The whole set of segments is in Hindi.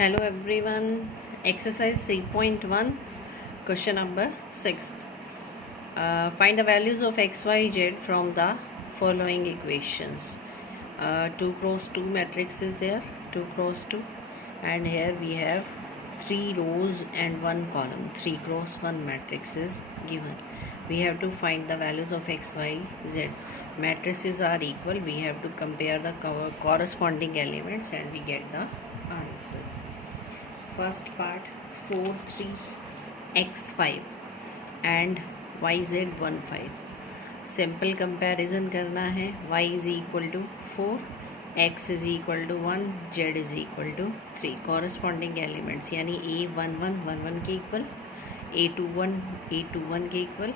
Hello everyone. Exercise 3.1, question number 6. Find the values of x, y, z from the following equations. 2 cross 2 matrix is there, 2 cross 2, and here we have 3 rows and 1 column. 3 cross 1 matrix is given. We have to find the values of x, y, z. Matrices are equal. We have to compare the corresponding elements and we get the answer. First part 4 3 x 5 and yz 1 5. Simple comparison करना है. y is equal to 4, x is equal to 1, z is equal to 3. Corresponding elements यानी a11 के इक्वल, a21 के इक्वल,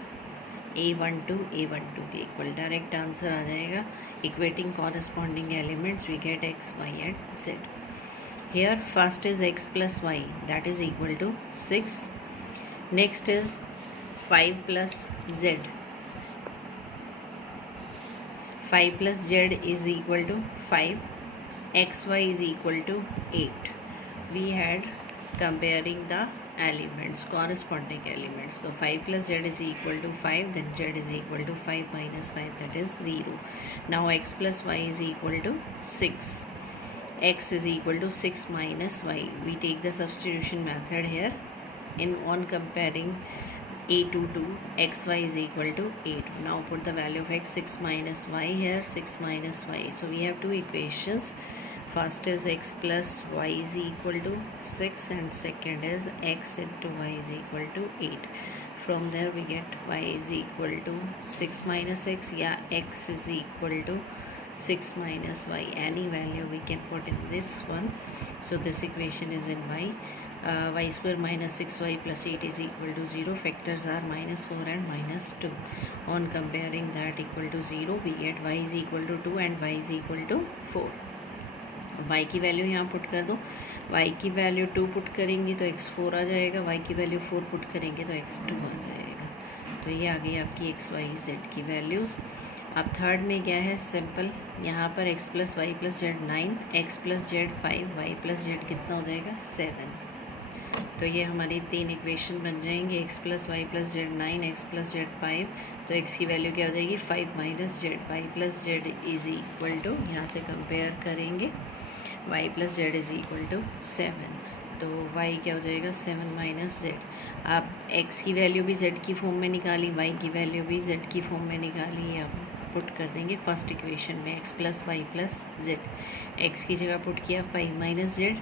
a12 के इक्वल. डायरेक्ट आंसर आ जाएगा. Equating corresponding elements we get x, y and z. Here first is x plus y, that is equal to 6. Next is 5 plus z. 5 plus z is equal to 5. xy is equal to 8. We had comparing the elements, corresponding elements. So 5 plus z is equal to 5, then z is equal to 5 minus 5, that is 0. Now x plus y is equal to 6. x is equal to 6 minus y. We take the substitution method here. On comparing a to 2, xy is equal to 8. Now put the value of x, 6 minus y here, 6 minus y. So we have two equations. First is x plus y is equal to 6 and second is x into y is equal to 8. From there we get y is equal to 6 minus x, yeah, x is equal to 6 minus y. Any value we can put in this one. So this equation is in y. Y square minus 6y plus 8 is equal to 0. Factors are minus 4 and minus 2. On comparing that equal to 0, we get y is equal to 2 and y is equal to 4. y की वैल्यू यहाँ पुट कर दो. y की वैल्यू 2 पुट करेंगे तो x4 आ जाएगा. y की वैल्यू 4 पुट करेंगे तो x2 आ जाएगा. तो ये आ गई आपकी x, y, z की वैल्यूज़. अब थर्ड में क्या है, सिंपल. यहाँ पर x plus y plus z 9, x plus z 5, y plus z कितना हो जाएगा 7. तो ये हमारी 3 इक्वेशन बन जाएंगे. x plus y plus z 9, x plus z 5. तो x की वैल्यू क्या हो जाएगी 5 minus z. y plus z is equal to, यहाँ से कंपेयर करेंगे, y plus z is equal to 7. तो y क्या हो जाएगा 7 माइनस जेड. आप x की वैल्यू भी z की फॉर्म में निकाली, y की वैल्यू भी z की फॉर्म में निकाली. अब पुट कर देंगे फर्स्ट इक्वेशन में x plus y plus z. x की जगह पुट किया 5 माइनस जेड,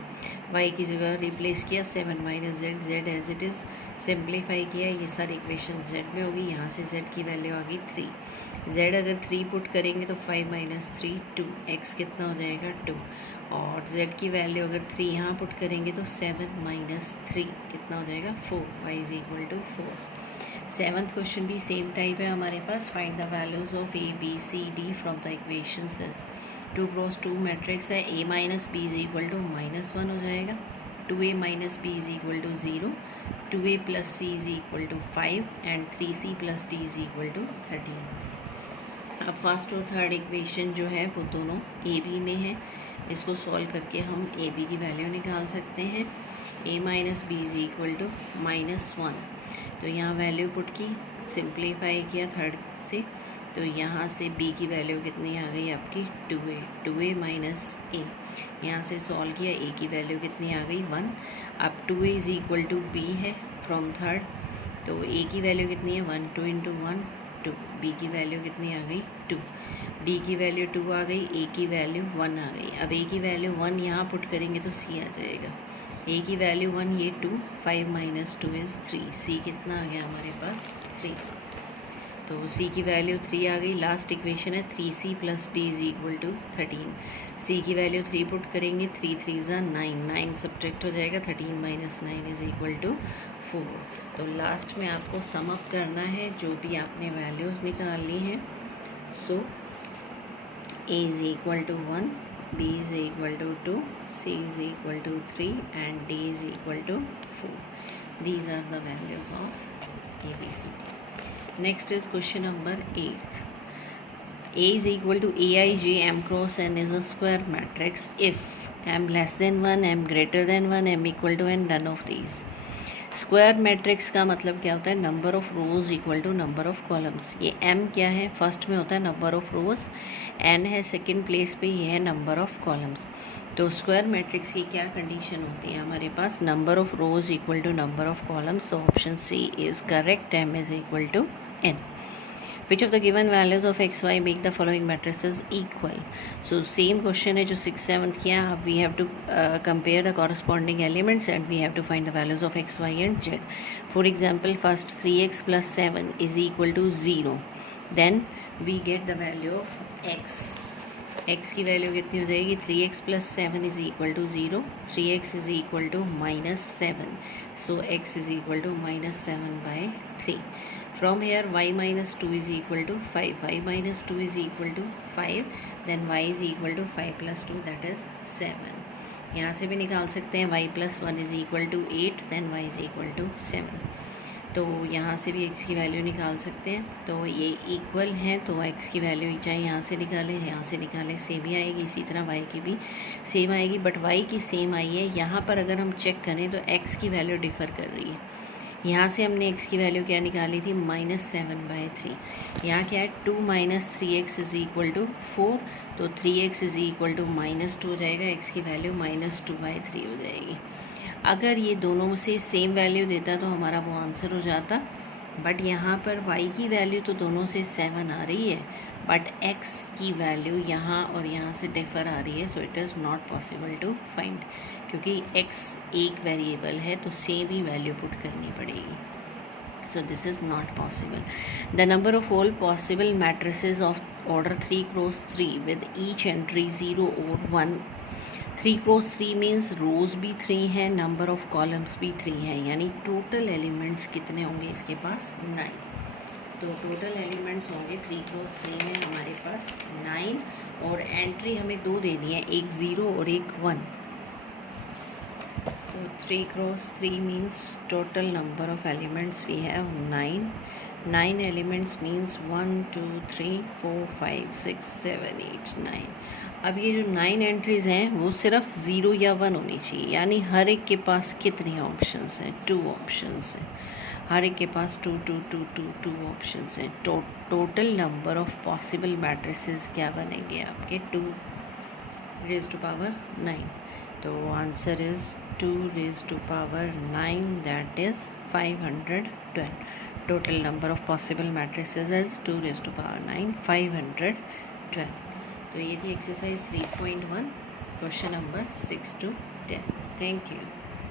y की जगह रिप्लेस किया 7 minus z. z as it is simplify किया. ये सारी इक्वेशन z में होगी. यहाँ से z की वैल्यू आ गई 3. z अगर 3 पुट करेंगे तो 5 माइनस 3 2. x कितना हो जाएगा 2. और z की वैल्यू अगर 3 यहाँ पुट करेंगे तो 7 माइनस 3 कितना हो जाएगा 4. y is equal to 4. Seventh question भी सेम टाइप है हमारे पास. Find the values of A B C D from the equations. This 2 cross 2 matrix है. a minus B is equal to -1 हो जाएगा. 2a minus B is equal to 0. 2a plus C is equal to 5 and 3c plus D is equal to 13. अब फर्स्ट और थर्ड इक्वेशन जो है वो दोनों ए बी में है. इसको सॉल्व करके हम ए बी की वैल्यू निकाल सकते हैं. a minus B is equal to -1. तो यहाँ वैल्यू पुट की, सिंप्लीफाई किया थर्ड से. तो यहाँ से b की वैल्यू कितनी आ गई आपकी 2a. 2a minus a. यहाँ से सॉल्व किया, a की वैल्यू कितनी आ गई 1. अब 2a is equal to b है फ्रॉम थर्ड. तो a की वैल्यू कितनी है 1, 2 इंटू 1 2. b की वैल्यू कितनी आ गई 2. b की वैल्यू 2 आ गई, a की वैल्यू 1 आ गई. अब a की वैल्यू 1 यहाँ पुट करेंगे तो c आ जाएगा. a की वैल्यू 1, ये 2, 5 माइनस 2 इज़ 3. c कितना आ गया हमारे पास 3. तो c की वैल्यू 3 आ गई. लास्ट इक्वेशन है 3c plus d is equal to 13. c की वैल्यू 3 पुट करेंगे, 3 3 ज़ा 9, 9 सब्ट्रैक्ट हो जाएगा. 13 माइनस 9 इज इक्वल टू 4. तो लास्ट में आपको सम अप करना है जो भी आपने वैल्यूज़ निकाली हैं. So a is equal to 1, b is equal to 2, c is equal to 3 and d is equal to 4. These are the values of ABC. Next is question number 8. A is equal to aij m cross n is a square matrix if m less than 1, m greater than 1, m equal to n, none of these. Square matrix का मतलब क्या होता है, number of rows equal to number of columns. ये m क्या है, फर्स्ट में होता है नंबर ऑफ रोज, n है सेकंड प्लेस पे, ये है नंबर ऑफ कॉलम्स। तो स्क्वायर मैट्रिक्स की क्या कंडीशन होती है हमारे पास, number of rows equal to number of columns. So option C is correct, m is equal to n। Which of the given values of x, y make the following matrices equal? So same question है जो 6th 7th किया, we have to compare the corresponding elements and we have to find the values of x, y and z. For example, first 3x plus 7 is equal to 0. Then we get the value of x. x की वैल्यू कितनी हो जाएगी, 3x plus 7 is equal to 0. 3x is equal to minus 7. So x is equal to minus 7 by 3. From here y minus 2 is equal to 5. Y minus 2 is equal to 5. Then y is equal to 5 plus 2, that is 7. यहाँ से भी निकाल सकते हैं y plus 1 is equal to 8. Then y is equal to 7. तो यहाँ से भी x की वैल्यू निकाल सकते हैं। तो ये इक्वल हैं तो x की वैल्यू चाहे यहाँ से निकालें यहाँ से निकालें सेम ही आएगी। इसी तरह y की भी सेम आएगी, बट y की सेम आई है। यहाँ पर अगर हम चेक करें तो x की वैल्यू डिफ़र कर रही है। यहाँ से हमने x की वैल्यू क्या निकाली थी, -7/3। यहाँ क्या है, 2 minus 3x is equal to 4। तो 3x इज़ इक्वल टू -2 हो जाएगा, x की वैल्यू -2/3 हो जाएगी। अगर ये दोनों में से सेम वैल्यू देता तो हमारा वो आंसर हो जाता, बट यहाँ पर y की वैल्यू तो दोनों से 7 आ रही है, बट x की वैल्यू यहाँ और यहाँ से डिफ़र आ रही है। So it is not possible to find, क्योंकि x एक वेरिएबल है तो सेम ही वैल्यू पुट करनी पड़ेगी। So this is not possible. The number of all possible matrices of order 3x3 with each entry 0 और 1। 3x3 मीन्स रोज़ भी 3 हैं, नंबर ऑफ कॉलम्स भी 3 हैं, यानी टोटल एलिमेंट्स कितने होंगे इसके पास, 9। तो टोटल एलिमेंट्स होंगे 3x3 में हमारे पास 9, और एंट्री हमें 2 देनी है, एक 0 और एक 1। तो 3x3 means total number of elements we have 9। 9 elements means 1 2 3 4 5 6 7 8 9। अब ये जो 9 एंट्रीज़ हैं वो सिर्फ 0 या 1 होनी चाहिए, यानी हर एक के पास कितने ऑप्शंस हैं, 2 ऑप्शंस हैं। हर एक के पास 2 2 2 2 2 ऑप्शंस हैं। Total number of possible matrices क्या बनेंगे आपके, 2 raised to power 9। तो answer is 2 raised to power 9, that is 512। Total number of possible matrices is 2 raised to power 9, 512। तो ये थी exercise 3.1, question number 6 to 10। Thank you.